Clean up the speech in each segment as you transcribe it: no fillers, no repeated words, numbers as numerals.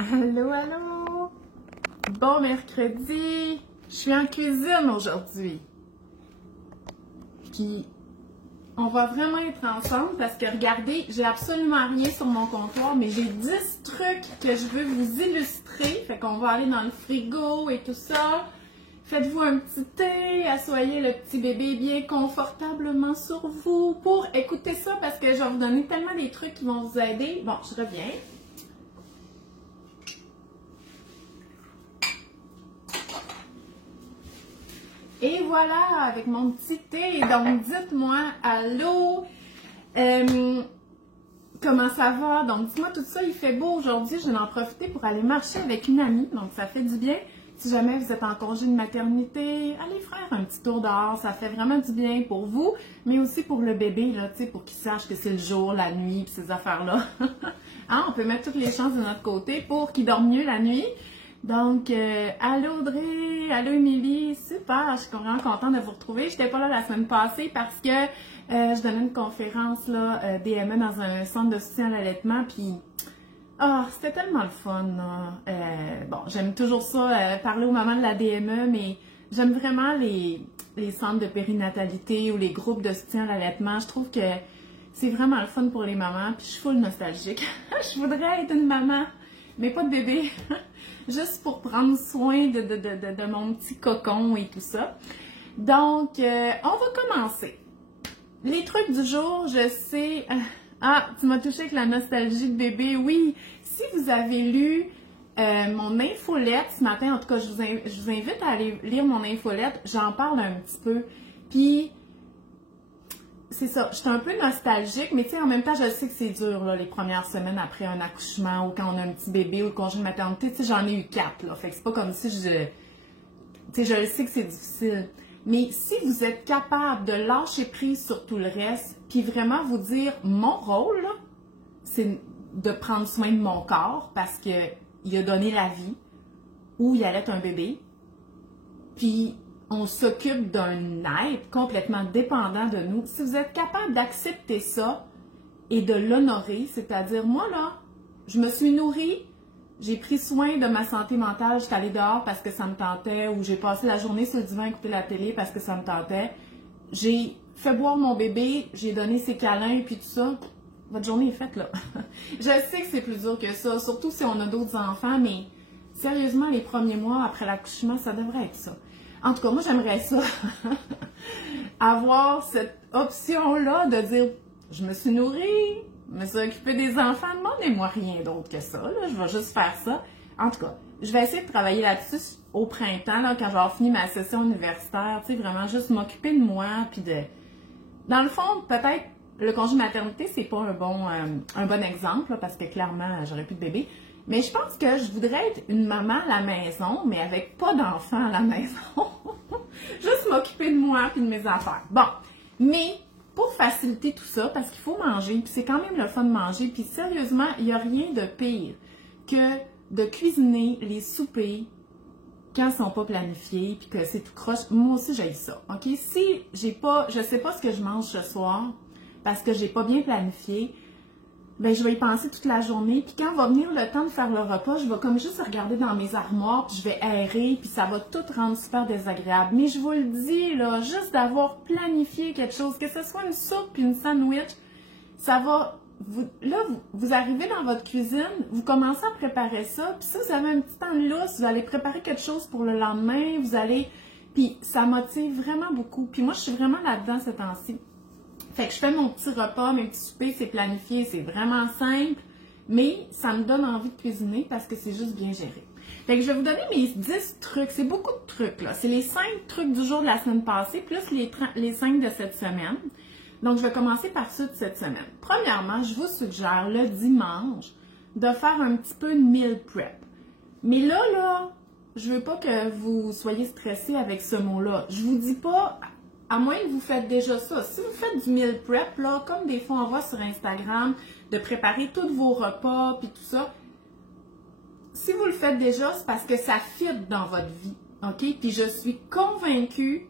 Allô, allô! Bon mercredi! Je suis en cuisine aujourd'hui. Puis, on va vraiment être ensemble parce que regardez, j'ai absolument rien sur mon comptoir, mais j'ai 10 trucs que je veux vous illustrer. Fait qu'on va aller dans le frigo et tout ça. Faites-vous un petit thé, assoyez le petit bébé bien confortablement sur vous pour écouter ça parce que je vais vous donner tellement des trucs qui vont vous aider. Bon, je reviens. Et voilà, avec mon petit thé. Donc, dites-moi, allô, comment ça va? Donc, dites-moi tout ça, il fait beau aujourd'hui. Je vais en profiter pour aller marcher avec une amie. Donc, ça fait du bien. Si jamais vous êtes en congé de maternité, allez faire un petit tour dehors. Ça fait vraiment du bien pour vous, mais aussi pour le bébé, là, tu sais, pour qu'il sache que c'est le jour, la nuit, puis ces affaires-là. Hein, on peut mettre toutes les chances de notre côté pour qu'il dorme mieux la nuit. Donc, allô Audrey, allô Émilie, super, je suis vraiment contente de vous retrouver. Je n'étais pas là la semaine passée parce que je donnais une conférence là, DME dans un centre de soutien à l'allaitement, puis c'était tellement le fun. Bon, j'aime toujours ça, parler aux mamans de la DME, mais j'aime vraiment les centres de périnatalité ou les groupes de soutien à l'allaitement. Je trouve que c'est vraiment le fun pour les mamans, puis je suis full nostalgique. Je voudrais être une maman, mais pas de bébé. Juste pour prendre soin de mon petit cocon et tout ça. Donc, on va commencer. Les trucs du jour, je sais... tu m'as touché avec la nostalgie de bébé. Oui, si vous avez lu mon infolette ce matin, en tout cas, je vous invite à aller lire mon infolette. J'en parle un petit peu. Puis... c'est ça, je suis un peu nostalgique, mais tu sais, en même temps, je sais que c'est dur, là, les premières semaines après un accouchement ou quand on a un petit bébé ou le congé de maternité. Tu sais, j'en ai eu 4, là. Fait que c'est pas comme si tu sais, je le sais que c'est difficile. Mais si vous êtes capable de lâcher prise sur tout le reste, puis vraiment vous dire, mon rôle, là, c'est de prendre soin de mon corps parce qu'il a donné la vie ou il allait un bébé. Puis, on s'occupe d'un être complètement dépendant de nous. Si vous êtes capable d'accepter ça et de l'honorer, c'est-à-dire, moi là, je me suis nourrie, j'ai pris soin de ma santé mentale, j'étais allée dehors parce que ça me tentait, ou j'ai passé la journée sur le divan à écouter la télé parce que ça me tentait. J'ai fait boire mon bébé, j'ai donné ses câlins, puis tout ça. Votre journée est faite, là. Je sais que c'est plus dur que ça, surtout si on a d'autres enfants, mais sérieusement, les premiers mois après l'accouchement, ça devrait être ça. En tout cas, moi, j'aimerais ça, avoir cette option-là de dire, je me suis nourrie, je me suis occupée des enfants, demandez-moi rien d'autre que ça, là, je vais juste faire ça. En tout cas, je vais essayer de travailler là-dessus au printemps, là, quand je vais avoir fini ma session universitaire, tu sais, vraiment juste m'occuper de moi, puis de... Dans le fond, peut-être, le congé de maternité, c'est pas un bon exemple, là, parce que clairement, j'aurais plus de bébé. Mais je pense que je voudrais être une maman à la maison, mais avec pas d'enfants à la maison. Juste m'occuper de moi et de mes affaires. Bon, mais pour faciliter tout ça, parce qu'il faut manger, puis c'est quand même le fun de manger, puis sérieusement, il n'y a rien de pire que de cuisiner les soupers quand ils ne sont pas planifiés, puis que c'est tout croche. Moi aussi, j'aime ça, OK? Si je sais pas ce que je mange ce soir, parce que j'ai pas bien planifié, ben, je vais y penser toute la journée. Puis quand va venir le temps de faire le repas, je vais comme juste regarder dans mes armoires, puis je vais aérer, puis ça va tout rendre super désagréable. Mais je vous le dis, là, juste d'avoir planifié quelque chose, que ce soit une soupe puis une sandwich, ça va... Vous arrivez dans votre cuisine, vous commencez à préparer ça, puis si vous avez un petit temps de lousse, vous allez préparer quelque chose pour le lendemain, vous allez... Puis ça motive vraiment beaucoup. Puis moi, je suis vraiment là-dedans ces temps-ci. Fait que je fais mon petit repas, mes petits soupers, c'est planifié, c'est vraiment simple, mais ça me donne envie de cuisiner parce que c'est juste bien géré. Fait que je vais vous donner mes 10 trucs, c'est beaucoup de trucs là. C'est les 5 trucs du jour de la semaine passée, plus les 5 de cette semaine. Donc, je vais commencer par ceux de cette semaine. Premièrement, je vous suggère le dimanche de faire un petit peu de meal prep. Mais là, je veux pas que vous soyez stressés avec ce mot-là. Je vous dis pas... À moins que vous faites déjà ça. Si vous faites du meal prep, là, comme des fois on voit sur Instagram, de préparer tous vos repas puis tout ça, si vous le faites déjà, c'est parce que ça fit dans votre vie. OK? Puis je suis convaincue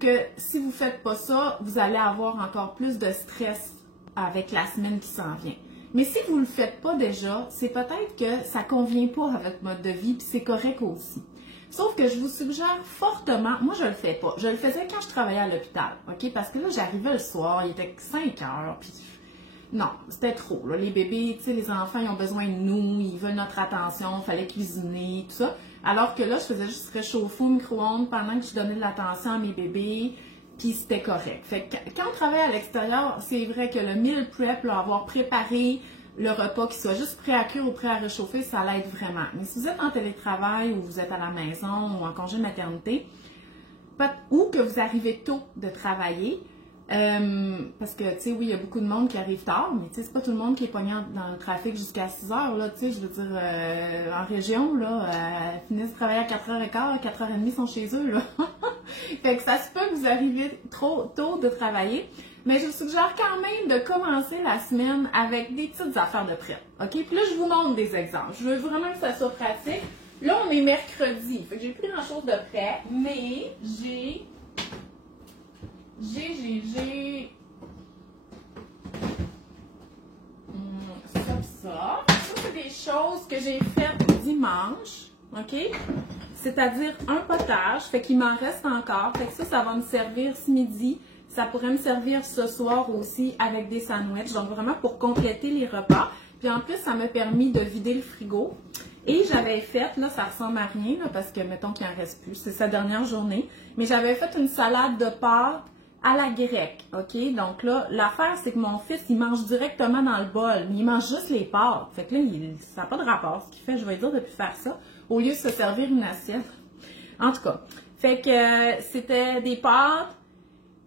que si vous ne faites pas ça, vous allez avoir encore plus de stress avec la semaine qui s'en vient. Mais si vous ne le faites pas déjà, c'est peut-être que ça ne convient pas à votre mode de vie, puis c'est correct aussi. Sauf que je vous suggère fortement, moi je le fais pas, je le faisais quand je travaillais à l'hôpital, ok? Parce que là, j'arrivais le soir, il était 5 heures, puis non, c'était trop, là. Les bébés, tu sais, les enfants, ils ont besoin de nous, ils veulent notre attention, il fallait cuisiner, tout ça. Alors que là, je faisais juste réchauffer au micro-ondes pendant que je donnais de l'attention à mes bébés, puis c'était correct. Fait que quand on travaille à l'extérieur, c'est vrai que le meal prep, là, avoir préparé le repas qui soit juste prêt à cuire ou prêt à réchauffer, ça l'aide vraiment. Mais si vous êtes en télétravail ou vous êtes à la maison ou en congé de maternité, ou que vous arrivez tôt de travailler, parce que, tu sais, oui, il y a beaucoup de monde qui arrive tard, mais tu sais, c'est pas tout le monde qui est pogné dans le trafic jusqu'à 6 heures, là, tu sais, je veux dire, en région, là, finissent de travailler à 4h15, 4h30, ils sont chez eux, là. Fait que ça se peut que vous arrivez trop tôt de travailler, mais je vous suggère quand même de commencer la semaine avec des petites affaires de prep, OK? Puis là, je vous montre des exemples. Je veux vraiment que ça soit pratique. Là, on est mercredi, fait que j'ai plus grand-chose de prêt, mais j'ai ça. Ça, c'est des choses que j'ai faites dimanche, OK? C'est-à-dire un potage, fait qu'il m'en reste encore. Fait que ça va me servir ce midi. Ça pourrait me servir ce soir aussi avec des sandwichs. Donc, vraiment pour compléter les repas. Puis en plus, ça m'a permis de vider le frigo. Et j'avais fait, là, ça ressemble à rien, là, parce que, mettons qu'il en reste plus. C'est sa dernière journée. Mais j'avais fait une salade de pâtes à la grecque, OK? Donc là, l'affaire, c'est que mon fils, il mange directement dans le bol, mais il mange juste les pâtes. Fait que là, ça n'a pas de rapport. Ce qu'il fait, je vais dire, de plus faire ça, au lieu de se servir une assiette. En tout cas, fait que c'était des pâtes,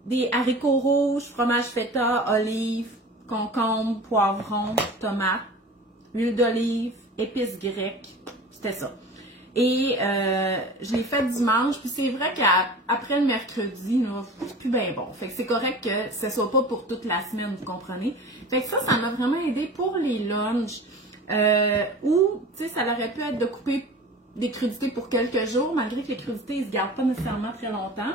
des haricots rouges, fromage feta, olives, concombre, poivron, tomates, huile d'olive, épices grecques. C'était ça. Et je l'ai fait dimanche, puis c'est vrai qu'après le mercredi, là, c'est plus bien bon. Fait que c'est correct que ce soit pas pour toute la semaine, vous comprenez? Fait que ça m'a vraiment aidé pour les lunchs. Ou, tu sais, ça aurait pu être de couper des crudités pour quelques jours, malgré que les crudités, ils se gardent pas nécessairement très longtemps.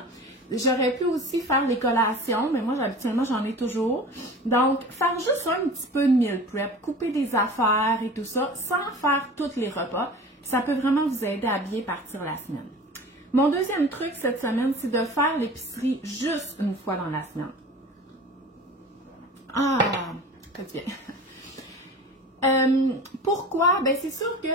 J'aurais pu aussi faire les collations, mais moi, habituellement, j'en ai toujours. Donc, faire juste un petit peu de meal prep, couper des affaires et tout ça, sans faire tous les repas, ça peut vraiment vous aider à bien partir la semaine. Mon deuxième truc cette semaine, c'est de faire l'épicerie juste une fois dans la semaine. Ah, très bien. Pourquoi? Ben, c'est sûr que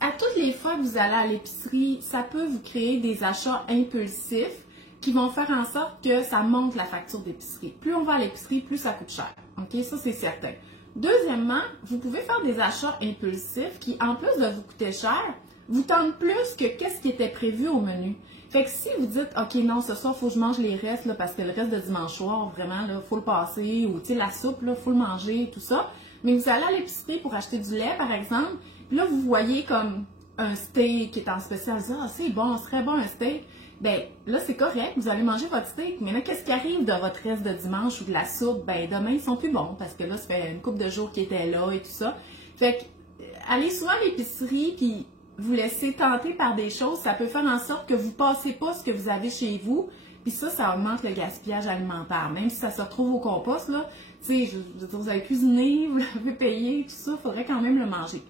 à toutes les fois que vous allez à l'épicerie, ça peut vous créer des achats impulsifs qui vont faire en sorte que ça monte la facture d'épicerie. Plus on va à l'épicerie, plus ça coûte cher. OK? Ça, c'est certain. Deuxièmement, vous pouvez faire des achats impulsifs qui, en plus de vous coûter cher, vous tentent plus que qu'est-ce qui était prévu au menu. Fait que si vous dites, OK, non, ce soir, il faut que je mange les restes, là, parce que le reste de dimanche soir, vraiment, il faut le passer, ou, tu sais, la soupe, il faut le manger, tout ça. Mais vous allez à l'épicerie pour acheter du lait, par exemple, puis là, vous voyez comme un steak qui est en spécial, vous dites, ah, c'est bon, ce serait bon un steak. Ben là, c'est correct, vous allez manger votre steak, mais là, qu'est-ce qui arrive de votre reste de dimanche ou de la soupe? Ben demain, ils sont plus bons, parce que là, ça fait une couple de jours qu'ils étaient là et tout ça. Fait que, allez souvent à l'épicerie, puis vous laissez tenter par des choses, ça peut faire en sorte que vous passez pas ce que vous avez chez vous, puis ça augmente le gaspillage alimentaire. Même si ça se retrouve au compost, là, tu sais, je veux dire, vous avez cuisiné, vous l'avez payé, tout ça, il faudrait quand même le manger.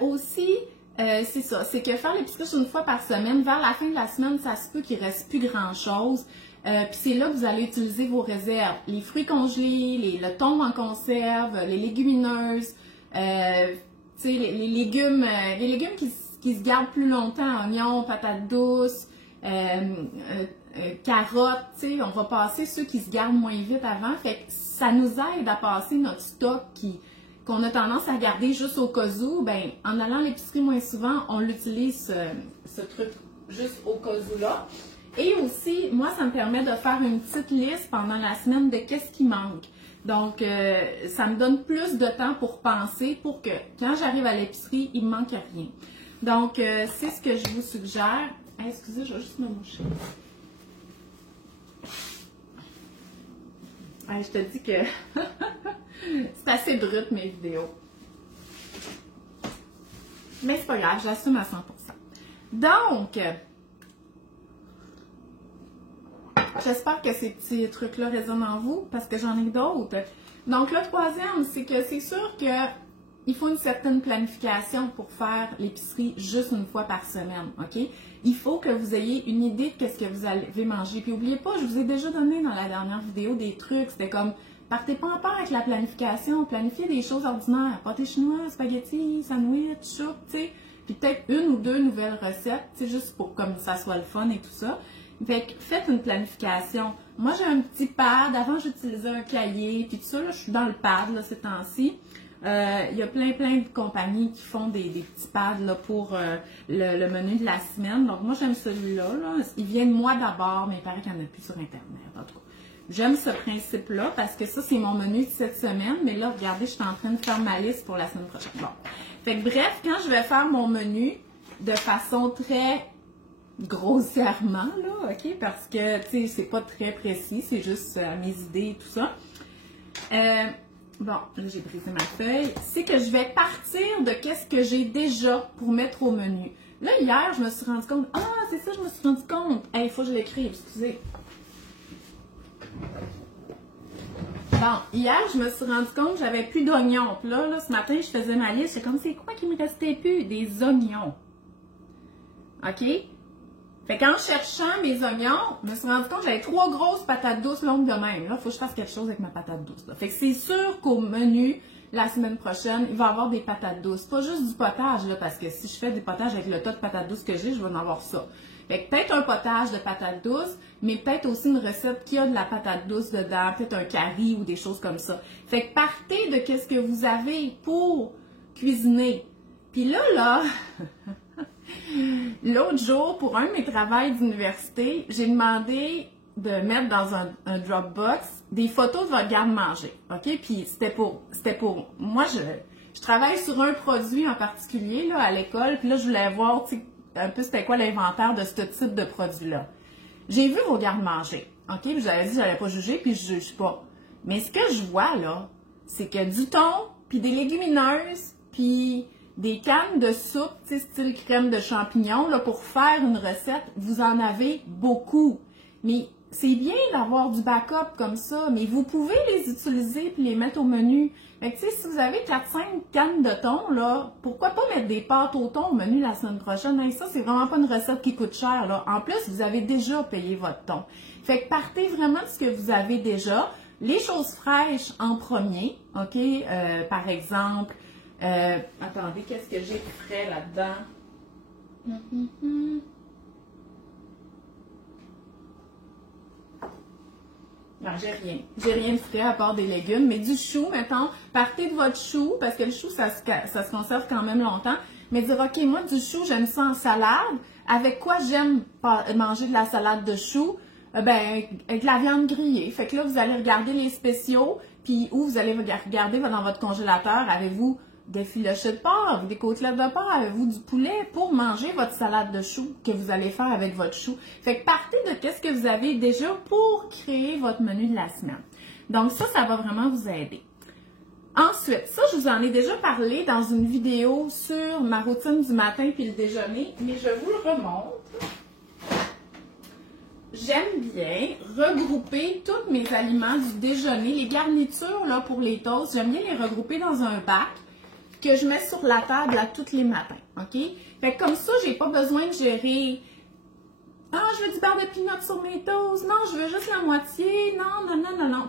Aussi, c'est ça, c'est que faire l'épicerie une fois par semaine, vers la fin de la semaine, ça se peut qu'il ne reste plus grand-chose. Puis c'est là que vous allez utiliser vos réserves. Les fruits congelés, le thon en conserve, les légumineuses, les légumes qui se gardent plus longtemps, oignons, patates douces, carottes, on va passer ceux qui se gardent moins vite avant. Fait que ça nous aide à passer notre stock qu'on a tendance à garder juste au cas où. Ben, en allant à l'épicerie moins souvent, on l'utilise ce truc juste au cas où là. Et aussi, moi, ça me permet de faire une petite liste pendant la semaine de qu'est-ce qui manque. Donc, ça me donne plus de temps pour penser pour que quand j'arrive à l'épicerie, il ne me manque rien. Donc, c'est ce que je vous suggère. Excusez, je vais juste me moucher. Je te dis que c'est assez brut mes vidéos. Mais c'est pas grave, j'assume à 100%. Donc, j'espère que ces petits trucs-là résonnent en vous parce que j'en ai d'autres. Donc, le troisième, c'est que c'est sûr que il faut une certaine planification pour faire l'épicerie juste une fois par semaine, OK? Il faut que vous ayez une idée de ce que vous allez manger. Puis, n'oubliez pas, je vous ai déjà donné dans la dernière vidéo des trucs. C'était comme, partez pas en peur avec la planification. Planifiez des choses ordinaires. Pâté chinois, spaghetti, sandwich, soupe, tu sais. Puis peut-être une ou deux nouvelles recettes, tu sais, juste pour comme ça soit le fun et tout ça. Fait que faites une planification. Moi, j'ai un petit pad. Avant, j'utilisais un cahier. Puis tout ça, là, je suis dans le pad, là, ces temps-ci. Il y a plein de compagnies qui font des petits pads là, pour le menu de la semaine. Donc, moi, j'aime celui-là. Là. Il vient de moi d'abord, mais il paraît qu'il n'y en a plus sur Internet. En tout cas, j'aime ce principe-là parce que ça, c'est mon menu de cette semaine. Mais là, regardez, je suis en train de faire ma liste pour la semaine prochaine. Bon. Fait que bref, quand je vais faire mon menu de façon très grossièrement, là, OK? Parce que, tu sais, c'est pas très précis. C'est juste mes idées et tout ça. Bon, là, j'ai brisé ma feuille. C'est que je vais partir de qu'est-ce que j'ai déjà pour mettre au menu. Là, hier, je me suis rendu compte. Ah, c'est ça, je me suis rendu compte. Il faut que je l'écrive, excusez. Bon, hier, je me suis rendu compte que j'avais plus d'oignons. Puis là, ce matin, je faisais ma liste. C'est comme, c'est quoi qui me restait plus? Des oignons. OK? Fait qu'en cherchant mes oignons, je me suis rendu compte que j'avais 3 grosses patates douces longues de même. Là, il faut que je fasse quelque chose avec ma patate douce. Là. Fait que c'est sûr qu'au menu, la semaine prochaine, il va y avoir des patates douces. Pas juste du potage, là, parce que si je fais des potages avec le tas de patates douces que j'ai, je vais en avoir ça. Fait que peut-être un potage de patates douces, mais peut-être aussi une recette qui a de la patate douce dedans, peut-être un curry ou des choses comme ça. Fait que partez de qu'est-ce que vous avez pour cuisiner. Puis là, l'autre jour, pour un de mes travaux d'université, j'ai demandé de mettre dans un Dropbox des photos de votre garde-manger. OK? Puis c'était pour moi, je travaille sur un produit en particulier là, à l'école, puis là, je voulais voir un peu c'était quoi l'inventaire de ce type de produit-là. J'ai vu vos garde-manger. OK? Puis j'avais dit que je n'allais pas juger, puis je ne juge pas. Mais ce que je vois, là, c'est que du thon, puis des légumineuses, puis des cannes de soupe, style crème de champignons, là, pour faire une recette, vous en avez beaucoup. Mais c'est bien d'avoir du backup comme ça, mais vous pouvez les utiliser puis les mettre au menu. Fait que, si vous avez 4-5 cannes de thon, là, pourquoi pas mettre des pâtes au thon au menu la semaine prochaine? Hein, ça, c'est vraiment pas une recette qui coûte cher, là. En plus, vous avez déjà payé votre thon. Fait que partez vraiment de ce que vous avez déjà. Les choses fraîches en premier, OK? Par exemple, attendez, qu'est-ce que j'ai de frais là-dedans? Non, j'ai rien. J'ai rien de frais à part des légumes, mais du chou, mettons, partez de votre chou, parce que le chou, ça se conserve quand même longtemps, mais dire, OK, moi, du chou, j'aime ça en salade. Avec quoi j'aime manger de la salade de chou? Ben, avec la viande grillée. Fait que là, vous allez regarder les spéciaux, puis où vous allez regarder dans votre congélateur, avez-vous des filochés de porc, des côtelettes de porc, avez-vous du poulet pour manger votre salade de chou que vous allez faire avec votre chou. Fait que partez de qu'est-ce que vous avez déjà pour créer votre menu de la semaine. Donc ça va vraiment vous aider. Ensuite, ça, je vous en ai déjà parlé dans une vidéo sur ma routine du matin puis le déjeuner, mais je vous le remonte. J'aime bien regrouper tous mes aliments du déjeuner, les garnitures là, pour les toasts, j'aime bien les regrouper dans un bac que je mets sur la table à tous les matins, OK? Fait que comme ça, j'ai pas besoin de gérer « Ah, je veux du beurre de peanut sur mes toasts. Non, je veux juste la moitié. Non. »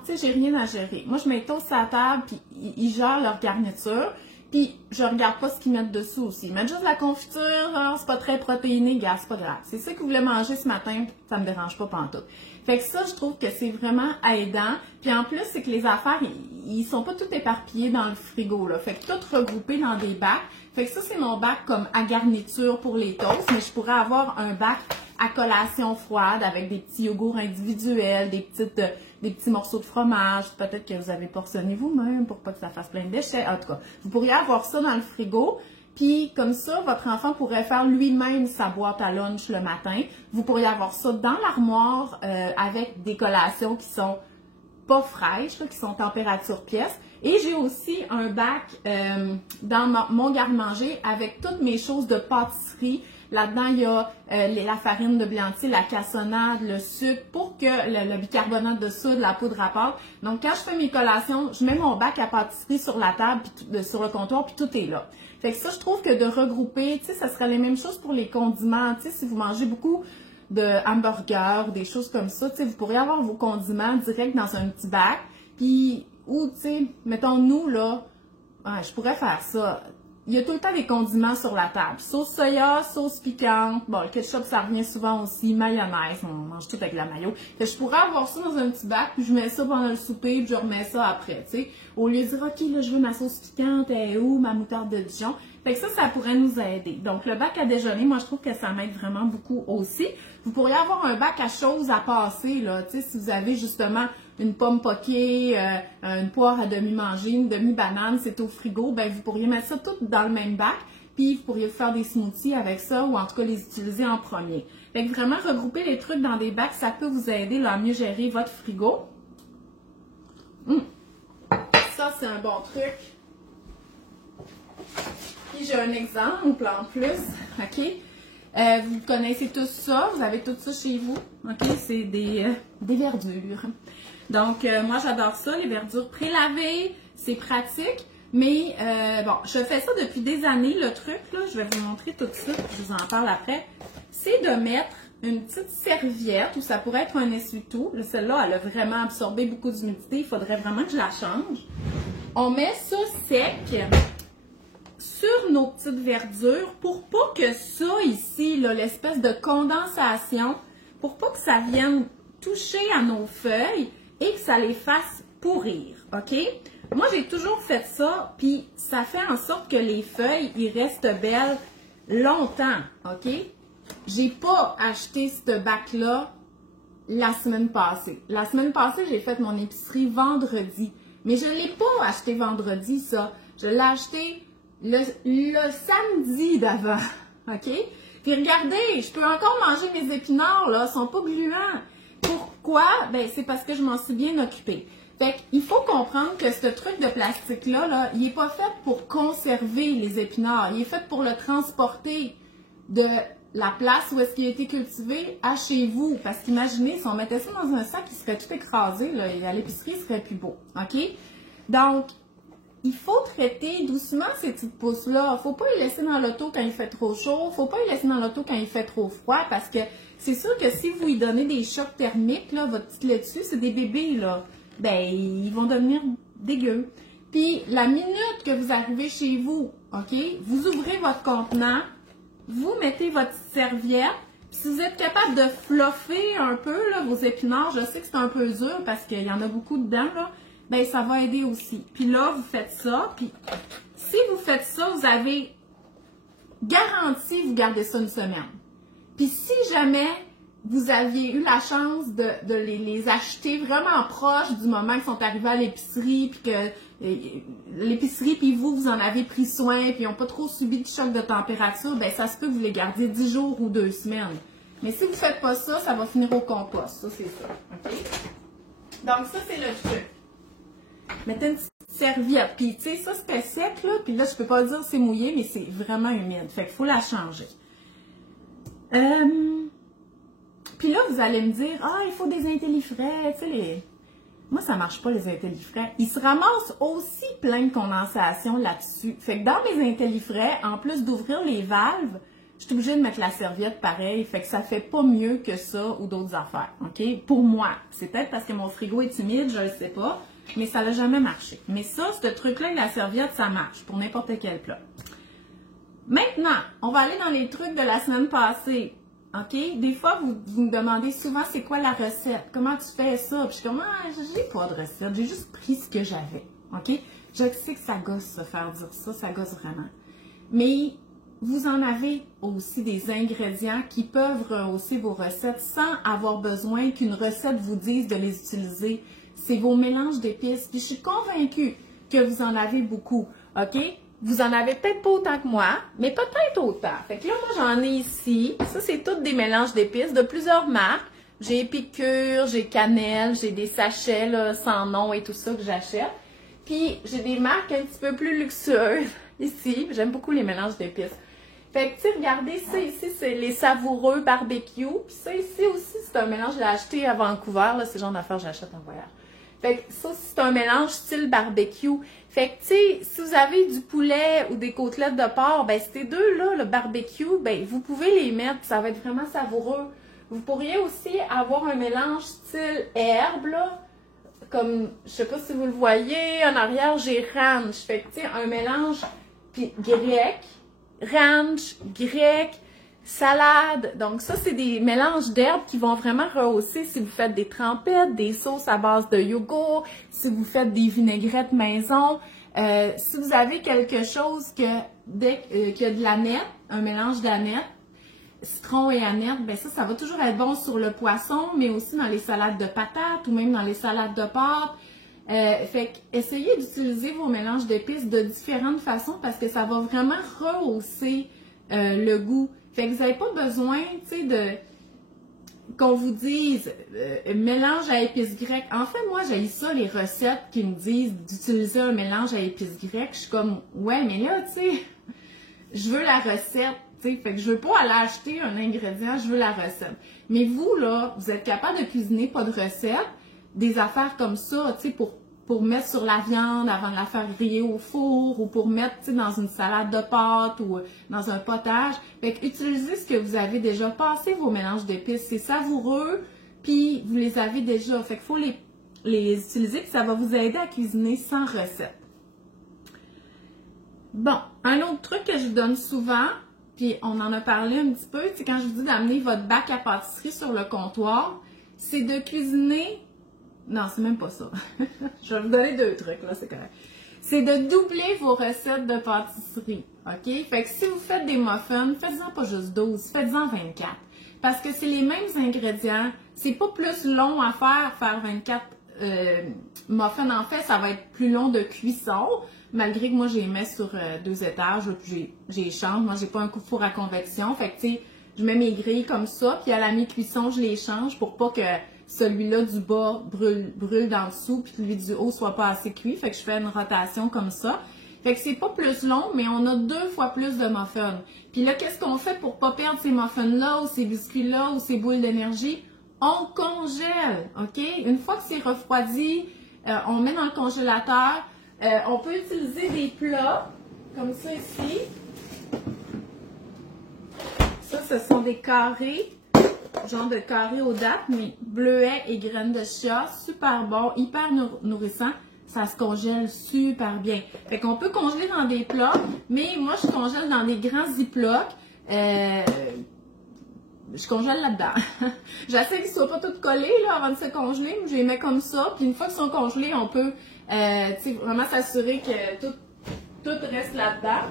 Tu sais, j'ai rien à gérer. Moi, je mets les toasts à la table, puis ils gèrent leur garniture. Puis, je regarde pas ce qu'ils mettent dessous aussi. Ils mettent juste de la confiture, c'est pas très protéiné, gars, c'est pas grave. C'est ça que vous voulez manger ce matin, ça me dérange pas pantoute. Fait que ça, je trouve que c'est vraiment aidant. Puis en plus, c'est que les affaires, ils sont pas toutes éparpillées dans le frigo, là. Fait que tout regroupé dans des bacs. Fait que ça, c'est mon bac comme à garniture pour les toasts, mais je pourrais avoir un bac à collation froide avec des petits yogourts individuels, des petits morceaux de fromage, peut-être que vous avez portionné vous-même pour pas que ça fasse plein de déchets. En tout cas, vous pourriez avoir ça dans le frigo, puis comme ça, votre enfant pourrait faire lui-même sa boîte à lunch le matin. Vous pourriez avoir ça dans l'armoire avec des collations qui sont pas fraîches, là, qui sont température pièce. Et j'ai aussi un bac dans mon garde-manger avec toutes mes choses de pâtisserie, Là-dedans, il y a la farine de blé entier, la cassonade, le sucre pour que le bicarbonate de soude, la poudre à pâte. Donc, quand je fais mes collations, je mets mon bac à pâtisserie sur la table, puis sur le comptoir, puis tout est là. Fait que ça, je trouve que de regrouper, tu sais, ça serait les mêmes choses pour les condiments. Tu sais, si vous mangez beaucoup de hamburgers ou des choses comme ça, tu sais, vous pourriez avoir vos condiments direct dans un petit bac. Puis, ou, tu sais, mettons, nous, là, ouais, je pourrais faire ça. Il y a tout le temps des condiments sur la table. Sauce soya, sauce piquante. Bon, le ketchup, ça revient souvent aussi. Mayonnaise, on mange tout avec la mayo. Fait que je pourrais avoir ça dans un petit bac, puis je mets ça pendant le souper, puis je remets ça après, tu sais. Au lieu de dire, OK, là, je veux ma sauce piquante, elle est où, ma moutarde de Dijon. Fait que ça pourrait nous aider. Donc, le bac à déjeuner, moi, je trouve que ça m'aide vraiment beaucoup aussi. Vous pourriez avoir un bac à choses à passer, là, tu sais, si vous avez justement une pomme poquée, une poire à demi-manger, une demi-banane, c'est au frigo, ben vous pourriez mettre ça tout dans le même bac, puis vous pourriez faire des smoothies avec ça, ou en tout cas les utiliser en premier. Fait que vraiment, regrouper les trucs dans des bacs, ça peut vous aider là, à mieux gérer votre frigo. Ça, c'est un bon truc. Puis j'ai un exemple en plus, OK? Vous connaissez tous ça, vous avez tout ça chez vous, OK? C'est des verdures. Donc, moi, j'adore ça, les verdures prélavées, c'est pratique, mais bon, je fais ça depuis des années. Le truc, là, je vais vous montrer tout de suite, je vous en parle après, c'est de mettre une petite serviette, ou ça pourrait être un essuie-tout. Celle-là, elle a vraiment absorbé beaucoup d'humidité, il faudrait vraiment que je la change. On met ça sec sur nos petites verdures pour pas que ça ici, l'espèce de condensation, pour pas que ça vienne toucher à nos feuilles et que ça les fasse pourrir, OK? Moi, j'ai toujours fait ça, puis ça fait en sorte que les feuilles, ils restent belles longtemps, OK? J'ai pas acheté ce bac-là la semaine passée. La semaine passée, j'ai fait mon épicerie vendredi, mais je l'ai pas acheté vendredi, ça. Je l'ai acheté le samedi d'avant, OK? Puis regardez, je peux encore manger mes épinards, là, ils sont pas gluants. Pourquoi? Ben, c'est parce que je m'en suis bien occupée. Fait qu'il faut comprendre que ce truc de plastique-là, là, il n'est pas fait pour conserver les épinards. Il est fait pour le transporter de la place où est-ce qu'il a été cultivé à chez vous. Parce qu'imaginez, si on mettait ça dans un sac, il serait tout écrasé, là, et à l'épicerie, il serait plus beau. OK? Donc, il faut traiter doucement ces petites pousses-là. Il ne faut pas les laisser dans l'auto quand il fait trop chaud. Il ne faut pas les laisser dans l'auto quand il fait trop froid parce que c'est sûr que si vous lui donnez des chocs thermiques, là, votre petite laitue, c'est des bébés, là, ben, ils vont devenir dégueux. Puis, la minute que vous arrivez chez vous, OK, vous ouvrez votre contenant, vous mettez votre petite serviette. Si vous êtes capable de fluffer un peu là, vos épinards, je sais que c'est un peu dur parce qu'il y en a beaucoup dedans, là, ben ça va aider aussi. Puis là, vous faites ça, puis si vous faites ça, vous avez garanti vous gardez ça une semaine. Puis si jamais vous aviez eu la chance de les acheter vraiment proches du moment qu'ils sont arrivés à l'épicerie, puis que l'épicerie puis vous en avez pris soin, puis ils n'ont pas trop subi de choc de température, ben ça se peut que vous les gardiez 10 jours ou 2 semaines. Mais si vous ne faites pas ça, ça va finir au compost. Ça, c'est ça. OK? Donc, ça, c'est le truc. Mettez une petite serviette. Puis, tu sais, ça, c'était sec, là. Puis là, je peux pas dire c'est mouillé, mais c'est vraiment humide. Fait qu'il faut la changer. Puis là, vous allez me dire, ah, il faut des intellifrais. Tu sais, moi, ça marche pas, les intellifrais. Ils se ramassent aussi plein de condensation là-dessus. Fait que dans mes intellifrais, en plus d'ouvrir les valves, je suis obligée de mettre la serviette pareil. Fait que ça fait pas mieux que ça ou d'autres affaires. OK? Pour moi. C'est peut-être parce que mon frigo est humide, je le sais pas. Mais ça n'a jamais marché. Mais ça, ce truc-là avec la serviette, ça marche pour n'importe quel plat. Maintenant, on va aller dans les trucs de la semaine passée. OK? Des fois, vous me demandez souvent c'est quoi la recette? Comment tu fais ça? Puis je suis comme, ah, j'ai pas de recette. J'ai juste pris ce que j'avais. OK? Je sais que ça gosse se faire dire ça. Ça gosse vraiment. Mais vous en avez aussi des ingrédients qui peuvent rehausser vos recettes sans avoir besoin qu'une recette vous dise de les utiliser. C'est vos mélanges d'épices. Puis je suis convaincue que vous en avez beaucoup. OK? Vous en avez peut-être pas autant que moi, mais peut-être autant. Fait que là, moi, j'en ai ici. Ça, c'est tous des mélanges d'épices de plusieurs marques. J'ai Épicure, j'ai Cannelle, j'ai des sachets là, sans nom et tout ça que j'achète. Puis, j'ai des marques un petit peu plus luxueuses ici. J'aime beaucoup les mélanges d'épices. Fait que, tu sais, regardez, ça ici, c'est les savoureux barbecue. Puis ça ici aussi, c'est un mélange, je l'ai acheté à Vancouver, là, c'est le genre d'affaires que j'achète en voyage. Fait que ça aussi, c'est un mélange style barbecue. Fait que, tu sais, si vous avez du poulet ou des côtelettes de porc, ben ces deux-là, le barbecue, ben vous pouvez les mettre, ça va être vraiment savoureux. Vous pourriez aussi avoir un mélange style herbe, là, comme, je sais pas si vous le voyez, en arrière, j'ai ranch. Fait que, tu sais, un mélange puis grec, ranch, grec, salade. Donc ça, c'est des mélanges d'herbes qui vont vraiment rehausser si vous faites des trempettes, des sauces à base de yogourt, si vous faites des vinaigrettes maison. Si vous avez quelque chose qui a de l'aneth, un mélange d'aneth, citron et aneth, ben ça va toujours être bon sur le poisson, mais aussi dans les salades de patates ou même dans les salades de pâtes. Fait que essayez d'utiliser vos mélanges d'épices de différentes façons parce que ça va vraiment rehausser le goût. Fait que vous n'avez pas besoin, tu sais, qu'on vous dise mélange à épices grecques. En fait, moi, j'ai ça, les recettes qui me disent d'utiliser un mélange à épices grecques. Je suis comme, ouais, mais là, tu sais, je veux la recette. T'sais, fait que je veux pas aller acheter un ingrédient, je veux la recette. Mais vous, là, vous êtes capable de cuisiner pas de recette, des affaires comme ça, tu sais, pour mettre sur la viande avant de la faire griller au four ou pour mettre, tu sais, dans une salade de pâtes ou dans un potage. Fait que utilisez ce que vous avez déjà. Passez vos mélanges d'épices. C'est savoureux, puis vous les avez déjà. Fait qu'il faut les utiliser, puis ça va vous aider à cuisiner sans recette. Bon, un autre truc que je donne souvent, puis on en a parlé un petit peu, c'est quand je vous dis d'amener votre bac à pâtisserie sur le comptoir, c'est de cuisiner... Non, c'est même pas ça. Je vais vous donner deux trucs, là, c'est correct. C'est de doubler vos recettes de pâtisserie, OK? Fait que si vous faites des muffins, faites-en pas juste 12, faites-en 24. Parce que c'est les mêmes ingrédients. C'est pas plus long à faire 24 muffins. En fait, ça va être plus long de cuisson. Malgré que moi, je les mets sur 2 étages, puis j'ai change. Moi, j'ai pas un coup de four à convection. Fait que, tu sais, je mets mes grilles comme ça, puis à la mi-cuisson, je les change pour pas que celui-là du bas brûle dans le dessous, puis celui du haut soit pas assez cuit. Fait que je fais une rotation comme ça. Fait que c'est pas plus long, mais on a 2 fois plus de muffins. Puis là, qu'est-ce qu'on fait pour pas perdre ces muffins-là, ou ces biscuits-là, ou ces boules d'énergie? On congèle, OK? Une fois que c'est refroidi, on met dans le congélateur. On peut utiliser des plats, comme ça ici. Ça, ce sont des carrés, genre de carrés aux dattes, mais bleuets et graines de chia, super bon, hyper nourrissant. Ça se congèle super bien. Fait qu'on peut congeler dans des plats, mais moi, je congèle dans des grands ziplocs. Je congèle là-dedans. J'essaie qu'ils ne soient pas tous collés là, avant de se congeler, mais je les mets comme ça. Puis une fois qu'ils sont congelés, on peut vraiment s'assurer que tout reste là-dedans.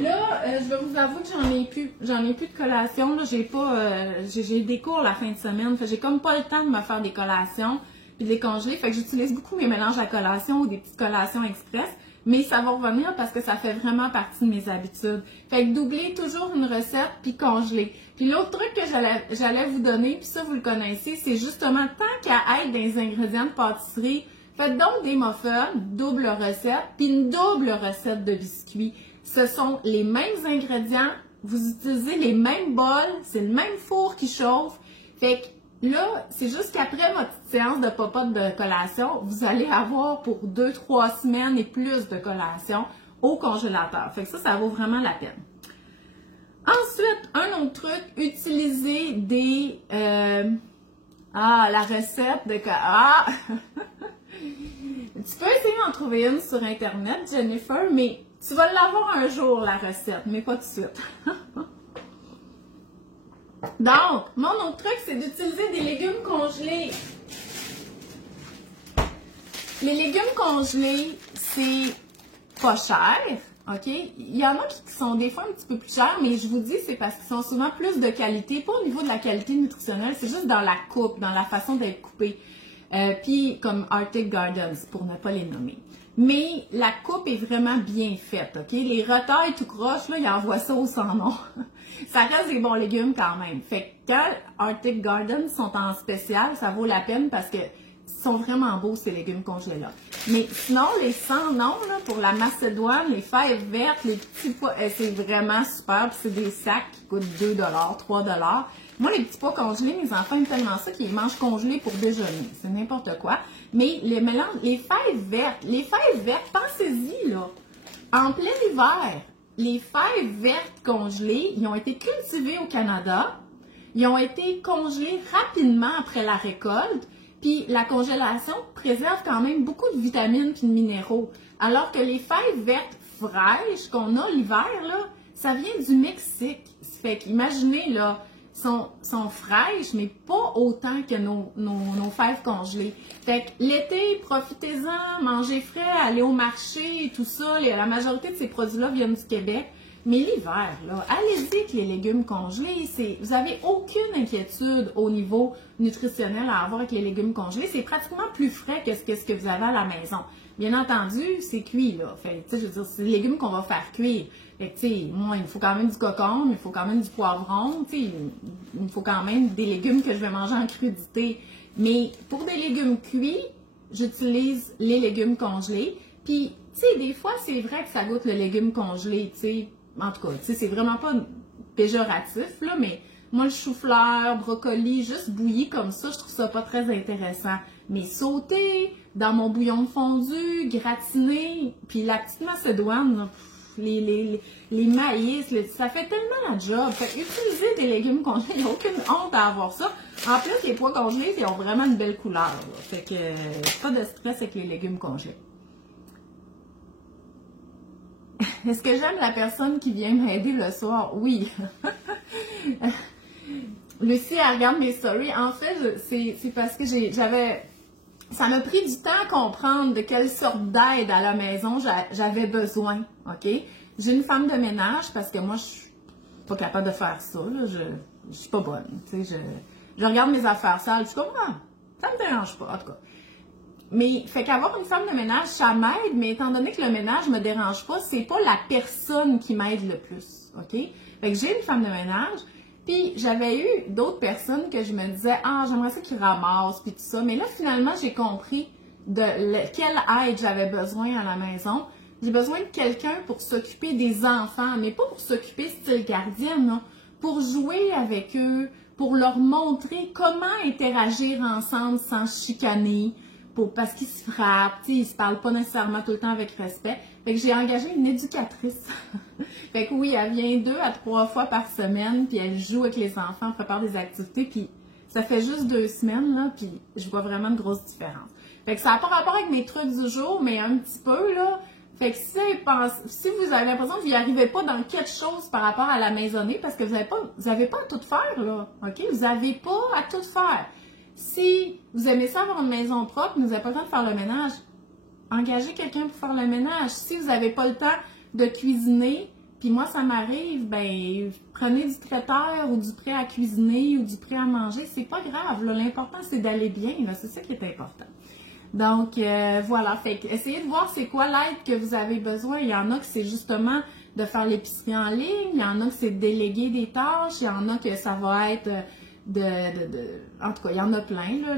Là, je vais vous avouer que j'en ai plus de collations. Là, j'ai des cours la fin de semaine. J'ai comme pas le temps de me faire des collations puis de les congeler. Fait que j'utilise beaucoup mes mélanges à collation ou des petites collations express. Mais ça va revenir parce que ça fait vraiment partie de mes habitudes. Fait que doubler toujours une recette puis congeler. Puis l'autre truc que j'allais vous donner, puis ça vous le connaissez, c'est justement tant qu'à être dans les ingrédients de pâtisserie, faites donc des muffins, double recette, puis une double recette de biscuits. Ce sont les mêmes ingrédients, vous utilisez les mêmes bols, c'est le même four qui chauffe. Fait que là, c'est juste qu'après votre petite séance de popote de collation, vous allez avoir pour 2-3 semaines et plus de collation au congélateur. Fait que ça vaut vraiment la peine. Ensuite, un autre truc, utilisez des... la recette de... Tu peux essayer d'en trouver une sur Internet, Jennifer, mais tu vas l'avoir un jour, la recette, mais pas tout de suite. Donc, mon autre truc, c'est d'utiliser des légumes congelés. Les légumes congelés, c'est pas cher, OK? Il y en a qui sont des fois un petit peu plus chers, mais je vous dis, c'est parce qu'ils sont souvent plus de qualité. Pas au niveau de la qualité nutritionnelle, c'est juste dans la coupe, dans la façon d'être coupé. Puis comme Arctic Gardens, pour ne pas les nommer. Mais la coupe est vraiment bien faite, OK? Les retailles tout croche, là, ils envoient ça au sans nom. Ça reste des bons légumes quand même. Fait que quand Arctic Gardens sont en spécial, ça vaut la peine parce que sont vraiment beaux, ces légumes congelés-là. Mais sinon, les sans noms, là, pour la macédoine, les fèves vertes, les petits pois, c'est vraiment super. Puis c'est des sacs qui coûtent 2 3 Moi, les petits pois congelés, mes enfants aiment tellement ça qu'ils les mangent congelés pour déjeuner. C'est n'importe quoi. Mais les mélanges, les fèves vertes, pensez-y, là. En plein hiver, les fèves vertes congelées, ils ont été cultivées au Canada. Ils ont été congelés rapidement après la récolte. Puis la congélation préserve quand même beaucoup de vitamines et de minéraux. Alors que les fèves vertes fraîches qu'on a l'hiver, là, ça vient du Mexique. Fait qu'imaginez, là, sont fraîches, mais pas autant que nos fèves congelées. Fait que l'été, profitez-en, mangez frais, allez au marché, tout ça. La majorité de ces produits-là viennent du Québec. Mais l'hiver, là, allez-y avec les légumes congelés. Vous n'avez aucune inquiétude au niveau nutritionnel à avoir avec les légumes congelés. C'est pratiquement plus frais que ce que vous avez à la maison. Bien entendu, c'est cuit, là. Fait, je veux dire, c'est des légumes qu'on va faire cuire. Fait que, moi, il me faut quand même du cocombe, il me faut quand même du poivron, il me faut quand même des légumes que je vais manger en crudité. Mais pour des légumes cuits, j'utilise les légumes congelés. Puis, des fois, c'est vrai que ça goûte le légume congelé, En tout cas, c'est vraiment pas péjoratif, là, mais moi, le chou-fleur, brocoli, juste bouilli comme ça, je trouve ça pas très intéressant. Mais sauté, dans mon bouillon de fondu, gratiné, puis la petite macédoine, là, les maïs, ça fait tellement la job. Fait utiliser des légumes congelés, il n'y a aucune honte à avoir ça. En plus, les pois congelés, ils ont vraiment une belle couleur. Là. Fait que pas de stress avec les légumes congelés. Est-ce que j'aime la personne qui vient m'aider le soir? Oui. Lucie, elle regarde mes stories. En fait, c'est parce que ça m'a pris du temps à comprendre de quelle sorte d'aide à la maison j'avais besoin, OK? J'ai une femme de ménage parce que moi, je suis pas capable de faire ça, là. Je suis pas bonne, je regarde mes affaires sales, je suis comme, ça me dérange pas, en tout cas. Mais, fait qu'avoir une femme de ménage, ça m'aide, mais étant donné que le ménage me dérange pas, c'est pas la personne qui m'aide le plus, OK? Fait que j'ai une femme de ménage, puis j'avais eu d'autres personnes que je me disais, j'aimerais ça qu'ils ramassent, puis tout ça. Mais là, finalement, j'ai compris quelle aide j'avais besoin à la maison. J'ai besoin de quelqu'un pour s'occuper des enfants, mais pas pour s'occuper style gardienne, non, pour jouer avec eux, pour leur montrer comment interagir ensemble sans se chicaner, parce qu'ils se frappent, ils se parlent pas nécessairement tout le temps avec respect. Fait que j'ai engagé une éducatrice. Fait que oui, elle vient 2 à 3 fois par semaine, puis elle joue avec les enfants, prépare des activités, puis ça fait juste 2 semaines, là, puis je vois vraiment de grosses différences. Fait que ça n'a pas rapport avec mes trucs du jour, mais un petit peu, là. Fait que si vous avez l'impression que vous n'y arrivez pas dans quelque chose par rapport à la maisonnée, parce que vous n'avez pas à tout faire, là, OK? Vous n'avez pas à tout faire. Si vous aimez ça avoir une maison propre, vous n'avez pas le temps de faire le ménage, engagez quelqu'un pour faire le ménage. Si vous n'avez pas le temps de cuisiner, puis moi, ça m'arrive, prenez du traiteur ou du prêt à cuisiner ou du prêt à manger, c'est pas grave. L'important, c'est d'aller bien. C'est ça qui est important. Donc, voilà. Fait que essayez de voir c'est quoi l'aide que vous avez besoin. Il y en a que c'est justement de faire l'épicerie en ligne. Il y en a que c'est de déléguer des tâches. Il y en a que ça va être en tout cas, il y en a plein, là.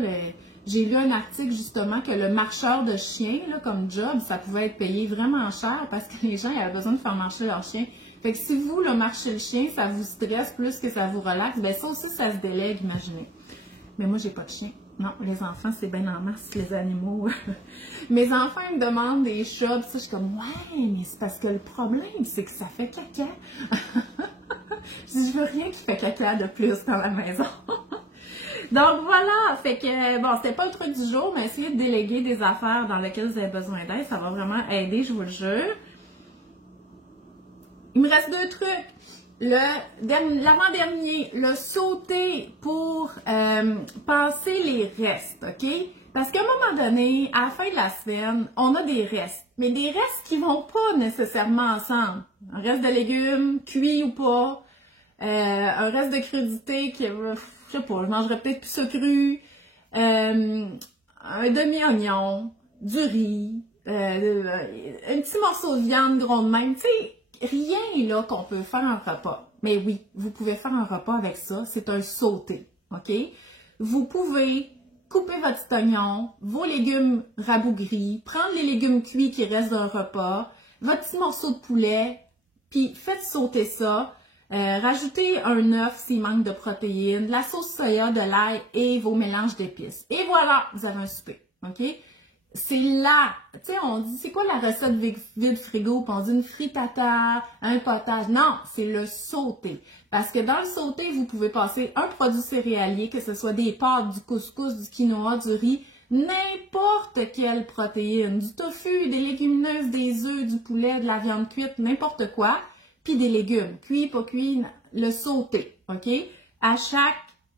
J'ai lu un article justement que le marcheur de chiens, là, comme job, ça pouvait être payé vraiment cher parce que les gens avaient besoin de faire marcher leur chien. Fait que si vous, le marcher le chien, ça vous stresse plus que ça vous relaxe, ça aussi, ça se délègue, imaginez. Mais moi, j'ai pas de chien. Non, les enfants, c'est bien en masse, les animaux. Mes enfants, ils me demandent des chats, pis ça, je suis comme, ouais, mais c'est parce que le problème, c'est que ça fait caca. Je dis, je veux rien qui fait caca de plus dans la maison. Donc voilà, fait que, bon, c'était pas le truc du jour, mais essayez de déléguer des affaires dans lesquelles vous avez besoin d'aide, ça va vraiment aider, je vous le jure. Il me reste 2 trucs. L'avant-dernier, le sauter pour passer les restes, OK? Parce qu'à un moment donné, à la fin de la semaine, on a des restes. Mais des restes qui vont pas nécessairement ensemble. Un reste de légumes, cuit ou pas. Un reste de crudité qui, je sais pas, je mangerais peut-être plus ça cru. Un demi-oignon, du riz, un petit morceau de viande gros de même, tu sais. Rien là qu'on peut faire un repas. Mais oui, vous pouvez faire un repas avec ça. C'est un sauté, OK? Vous pouvez couper votre petit oignon, vos légumes rabougris, prendre les légumes cuits qui restent d'un repas, votre petit morceau de poulet, puis faites sauter ça. Rajoutez un œuf s'il manque de protéines, de la sauce soya, de l'ail et vos mélanges d'épices. Et voilà, vous avez un souper, OK? C'est là, tu sais, on dit, c'est quoi la recette vide frigo? Puis on dit une frittata, un potage. Non, c'est le sauté. Parce que dans le sauté, vous pouvez passer un produit céréalier, que ce soit des pâtes, du couscous, du quinoa, du riz, n'importe quelle protéine, du tofu, des légumineuses, des œufs, du poulet, de la viande cuite, n'importe quoi, puis des légumes, cuits, pas cuits, le sauté, OK? À chaque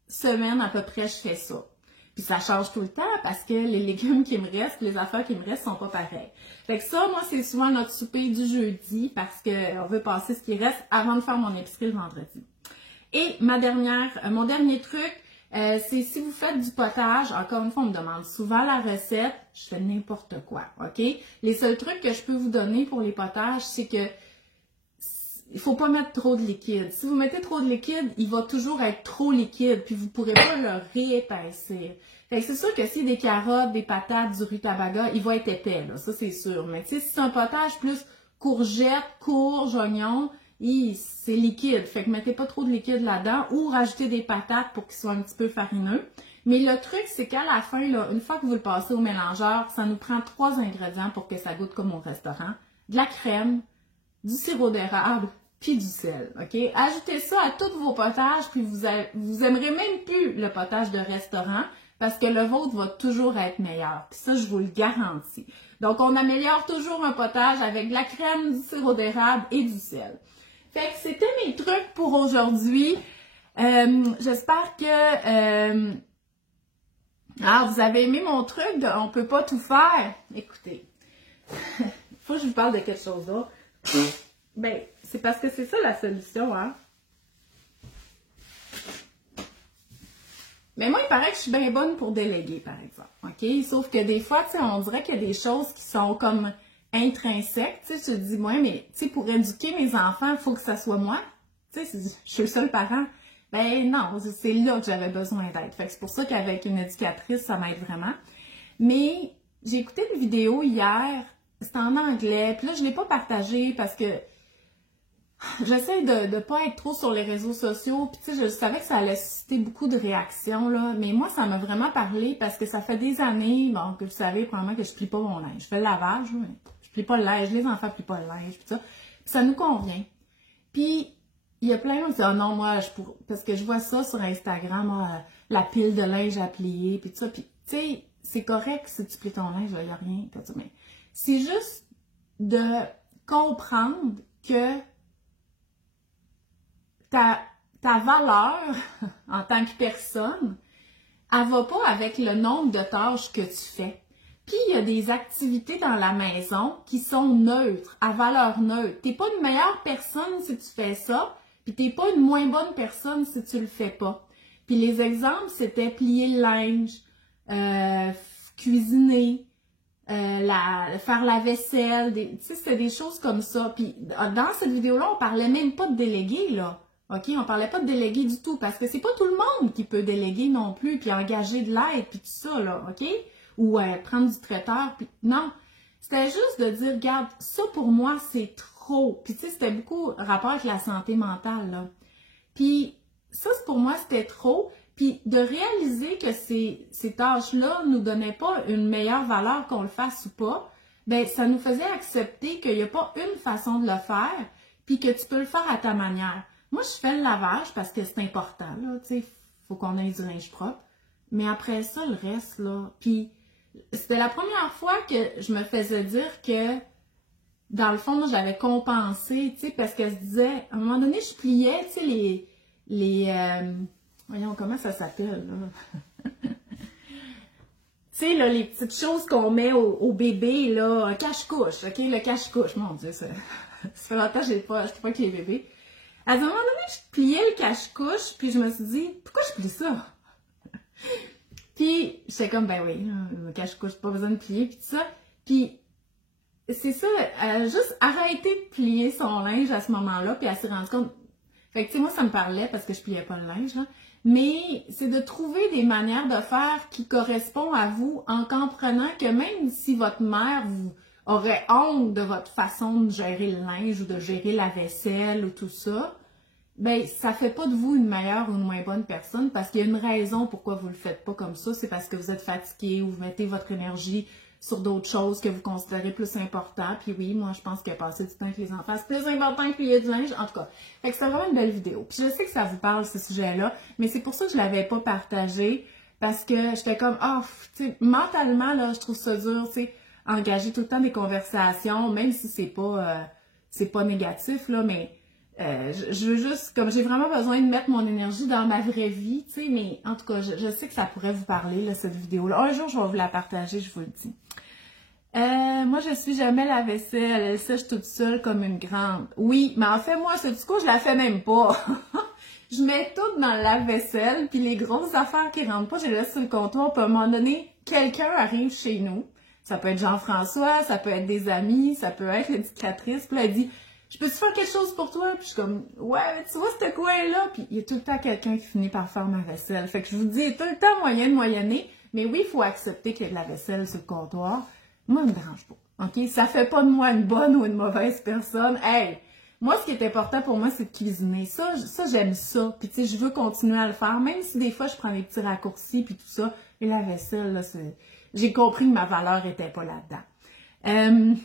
semaine, à peu près, je fais ça. Puis ça change tout le temps parce que les légumes qui me restent, les affaires qui me restent sont pas pareilles. Fait que ça, moi, c'est souvent notre souper du jeudi parce qu'on veut passer ce qui reste avant de faire mon épicerie le vendredi. Et mon dernier truc, c'est si vous faites du potage, encore une fois, on me demande souvent la recette, je fais n'importe quoi, OK? Les seuls trucs que je peux vous donner pour les potages, c'est que il faut pas mettre trop de liquide. Si vous mettez trop de liquide, il va toujours être trop liquide, puis vous pourrez pas le réépaissir. Fait que c'est sûr que si des carottes, des patates, du rutabaga, il va être épais, là, ça c'est sûr. Mais tu sais, si c'est un potage plus courgettes, courge, oignons, c'est liquide. Fait que mettez pas trop de liquide là-dedans ou rajoutez des patates pour qu'ils soient un petit peu farineux. Mais le truc, c'est qu'à la fin, là, une fois que vous le passez au mélangeur, ça nous prend 3 ingrédients pour que ça goûte comme au restaurant. De la crème, du sirop d'érable, puis du sel, OK? Ajoutez ça à tous vos potages, puis vous aimerez même plus le potage de restaurant parce que le vôtre va toujours être meilleur. Puis ça, je vous le garantis. Donc, on améliore toujours un potage avec de la crème, du sirop d'érable et du sel. Fait que c'était mes trucs pour aujourd'hui. J'espère que vous avez aimé mon truc de on peut pas tout faire. Écoutez, faut que je vous parle de quelque chose d'autre. Ben, c'est parce que c'est ça la solution, hein. Mais moi, il paraît que je suis bien bonne pour déléguer, par exemple, OK? Sauf que des fois, tu sais, on dirait qu'il y a des choses qui sont comme intrinsèques, tu sais, je te dis, moi, mais, tu sais, pour éduquer mes enfants, il faut que ça soit moi. Tu sais, je suis le seul parent. Ben non, c'est là que j'avais besoin d'aide. Fait que c'est pour ça qu'avec une éducatrice, ça m'aide vraiment. Mais j'ai écouté une vidéo hier, c'était en anglais, puis là, je ne l'ai pas partagée parce que j'essaie de ne pas être trop sur les réseaux sociaux, puis tu sais, je savais que ça allait susciter beaucoup de réactions, là, mais moi, ça m'a vraiment parlé parce que ça fait des années, bon, que vous savez probablement que je plie pas mon linge. Je fais le lavage, mais je plie pas le linge, les enfants plient pas le linge, puis ça. Puis ça nous convient. Puis, il y a plein de gens qui disent, ah non, moi, parce que je vois ça sur Instagram, moi, la pile de linge à plier, puis tout ça, puis tu sais, c'est correct si tu plies ton linge, il n'y a rien, tout ça, mais c'est juste de comprendre que ta valeur en tant que personne, elle va pas avec le nombre de tâches que tu fais. Puis, il y a des activités dans la maison qui sont neutres, à valeur neutre. Tu n'es pas une meilleure personne si tu fais ça, puis tu n'es pas une moins bonne personne si tu le fais pas. Puis les exemples, c'était plier le linge, cuisiner, faire la vaisselle, tu sais, c'était des choses comme ça. Puis dans cette vidéo-là, on parlait même pas de déléguer, là. OK? On parlait pas de déléguer du tout, parce que c'est pas tout le monde qui peut déléguer non plus, puis engager de l'aide, puis tout ça, là, OK? Ou prendre du traiteur, puis non. C'était juste de dire, regarde, ça pour moi, c'est trop. Puis tu sais, c'était beaucoup rapport avec la santé mentale, là. Puis ça, pour moi, c'était trop. Puis de réaliser que ces tâches-là nous donnaient pas une meilleure valeur qu'on le fasse ou pas, ben ça nous faisait accepter qu'il n'y a pas une façon de le faire, puis que tu peux le faire à ta manière. Moi, je fais le lavage parce que c'est important, là, tu sais, faut qu'on ait du linge propre. Mais après ça, le reste, là, puis c'était la première fois que je me faisais dire que, dans le fond, j'avais compensé, tu sais, parce que je disais, à un moment donné, je pliais, tu sais, voyons, comment ça s'appelle, là? Tu sais, là, les petites choses qu'on met au bébé, là, un cache-couche, OK? Le cache-couche, mon Dieu, ça fait longtemps que je ne suis pas avec les bébés. À un moment donné, je pliais le cache-couche, puis je me suis dit, pourquoi je plie ça? Puis, j'étais comme, ben oui, le cache-couche, pas besoin de plier, puis tout ça. Puis, c'est ça, elle a juste arrêté de plier son linge à ce moment-là, puis elle s'est rendue compte. Fait que, tu sais, moi, ça me parlait parce que je pliais pas le linge, là. Mais c'est de trouver des manières de faire qui correspondent à vous en comprenant que même si votre mère vous aurait honte de votre façon de gérer le linge ou de gérer la vaisselle ou tout ça, ben ça fait pas de vous une meilleure ou une moins bonne personne parce qu'il y a une raison pourquoi vous le faites pas comme ça. C'est parce que vous êtes fatigué ou vous mettez votre énergie sur d'autres choses que vous considérez plus importantes. Puis oui, moi, je pense que passer du temps avec les enfants, c'est plus important que plier du linge. En tout cas, fait que c'est vraiment une belle vidéo. Puis je sais que ça vous parle, ce sujet-là, mais c'est pour ça que je l'avais pas partagé parce que j'étais comme, oh, tu sais, mentalement, là, je trouve ça dur, tu sais, engager tout le temps des conversations, même si c'est pas négatif, là, mais je veux juste, comme j'ai vraiment besoin de mettre mon énergie dans ma vraie vie, tu sais, mais en tout cas, je sais que ça pourrait vous parler, là, cette vidéo-là. Un jour, je vais vous la partager, je vous le dis. Moi, je suis jamais la vaisselle, elle sèche toute seule comme une grande. Oui, mais en fait, moi, du coup, je la fais même pas. Je mets tout dans le lave-vaisselle, puis les grosses affaires qui rentrent pas, je les laisse sur le comptoir, puis à un moment donné, quelqu'un arrive chez nous. Ça peut être Jean-François, ça peut être des amis, ça peut être l'éducatrice, puis là, elle dit « Je peux-tu faire quelque chose pour toi? » Puis je suis comme « Ouais, tu vois ce coin-là? » Puis il y a tout le temps quelqu'un qui finit par faire ma vaisselle. Fait que je vous dis, il y a tout le temps moyen de moyenner, mais oui, il faut accepter qu'il y a de la vaisselle sur le comptoir. Moi, ça me dérange pas, OK? Ça fait pas de moi une bonne ou une mauvaise personne. Hey! Moi, ce qui est important pour moi, c'est de cuisiner. Ça j'aime ça. Puis, tu sais, je veux continuer à le faire, même si des fois, je prends des petits raccourcis puis tout ça. Et la vaisselle, là, j'ai compris que ma valeur était pas là-dedans.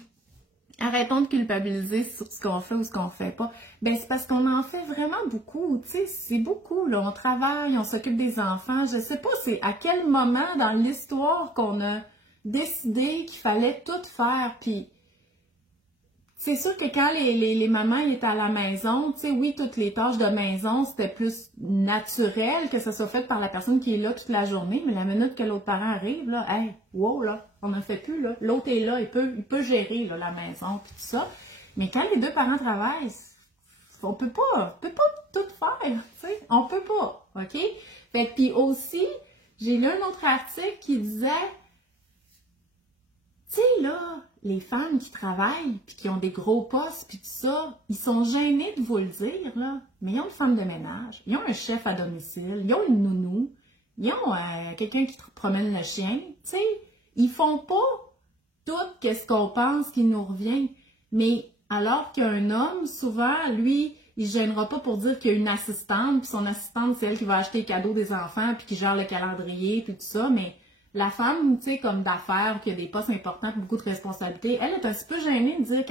Arrêtons de culpabiliser sur ce qu'on fait ou ce qu'on fait pas. Ben, c'est parce qu'on en fait vraiment beaucoup. Tu sais, c'est beaucoup, là. On travaille, on s'occupe des enfants. Je sais pas, c'est à quel moment dans l'histoire qu'on a décidé qu'il fallait tout faire. Puis, c'est sûr que quand les mamans étaient à la maison, tu sais, oui, toutes les tâches de maison, c'était plus naturel que ça soit fait par la personne qui est là toute la journée, mais la minute que l'autre parent arrive, là, hey, wow, là, on n'en fait plus, là. L'autre est là, il peut gérer, là, la maison, puis tout ça. Mais quand les deux parents travaillent, on peut pas tout faire, tu sais, on peut pas, OK? Fait que, puis aussi, j'ai lu un autre article qui disait, tu sais, là, les femmes qui travaillent, puis qui ont des gros postes, puis tout ça, ils sont gênés de vous le dire, là, mais ils ont une femme de ménage, ils ont un chef à domicile, ils ont une nounou, ils ont quelqu'un qui promène le chien, tu sais, ils font pas tout ce qu'on pense qui nous revient, mais alors qu'un homme, souvent, lui, il se gênera pas pour dire qu'il y a une assistante, puis son assistante, c'est elle qui va acheter les cadeaux des enfants, puis qui gère le calendrier, puis tout ça, mais la femme, tu sais, comme d'affaires, qui a des postes importants, beaucoup de responsabilités, elle est un petit peu gênée de dire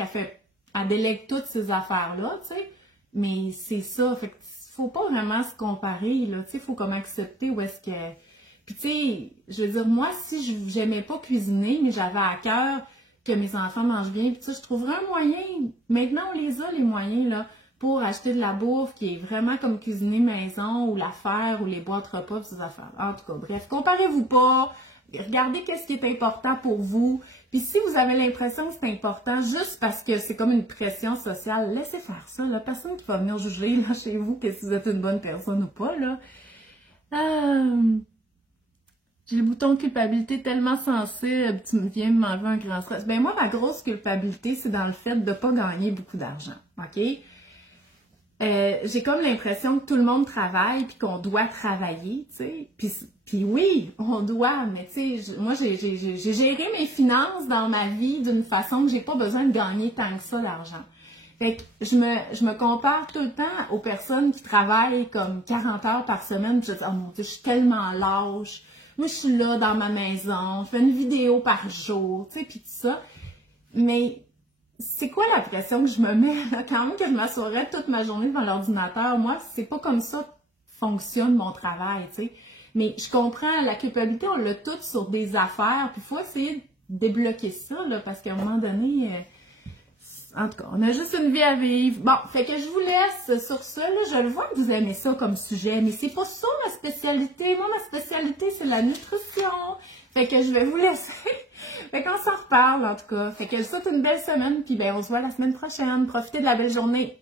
elle délègue toutes ces affaires-là, tu sais. Mais c'est ça, fait que faut pas vraiment se comparer, là, tu sais, faut comme accepter où est-ce que... Puis tu sais, je veux dire, moi, si j'aimais pas cuisiner, mais j'avais à cœur que mes enfants mangent bien, puis ça, je trouverais un moyen, maintenant on les a, les moyens, là, pour acheter de la bouffe qui est vraiment comme cuisiner maison, ou la faire, ou les boîtes repas, ces affaires. En tout cas, bref, comparez-vous pas. Regardez qu'est-ce qui est important pour vous. Puis si vous avez l'impression que c'est important juste parce que c'est comme une pression sociale, laissez faire ça. Là. Personne qui va venir juger là, chez vous que si vous êtes une bonne personne ou pas. Là. J'ai le bouton culpabilité tellement sensible, tu viens me m'enlever un grand stress. Ben moi, ma grosse culpabilité, c'est dans le fait de ne pas gagner beaucoup d'argent. OK? J'ai comme l'impression que tout le monde travaille puis qu'on doit travailler, tu sais. Puis oui, on doit, mais tu sais, moi j'ai géré mes finances dans ma vie d'une façon que j'ai pas besoin de gagner tant que ça d'argent. Fait que je me compare tout le temps aux personnes qui travaillent comme 40 heures par semaine. Puis je dis, oh mon Dieu, je suis tellement lâche. Moi, je suis là dans ma maison, je fais une vidéo par jour, tu sais, puis tout ça. Mais c'est quoi la pression que je me mets, là, quand même que je m'assoirais toute ma journée devant l'ordinateur? Moi, c'est pas comme ça que fonctionne mon travail, tu sais. Mais je comprends, la culpabilité, on l'a toute sur des affaires, puis il faut essayer de débloquer ça, là, parce qu'à un moment donné, en tout cas, on a juste une vie à vivre. Bon, fait que je vous laisse sur ça, là, je le vois que vous aimez ça comme sujet, mais c'est pas ça ma spécialité. Moi, ma spécialité, c'est la nutrition. Fait que je vais vous laisser. Fait qu'on s'en reparle, en tout cas. Fait que je vous souhaite une belle semaine, puis ben on se voit la semaine prochaine. Profitez de la belle journée.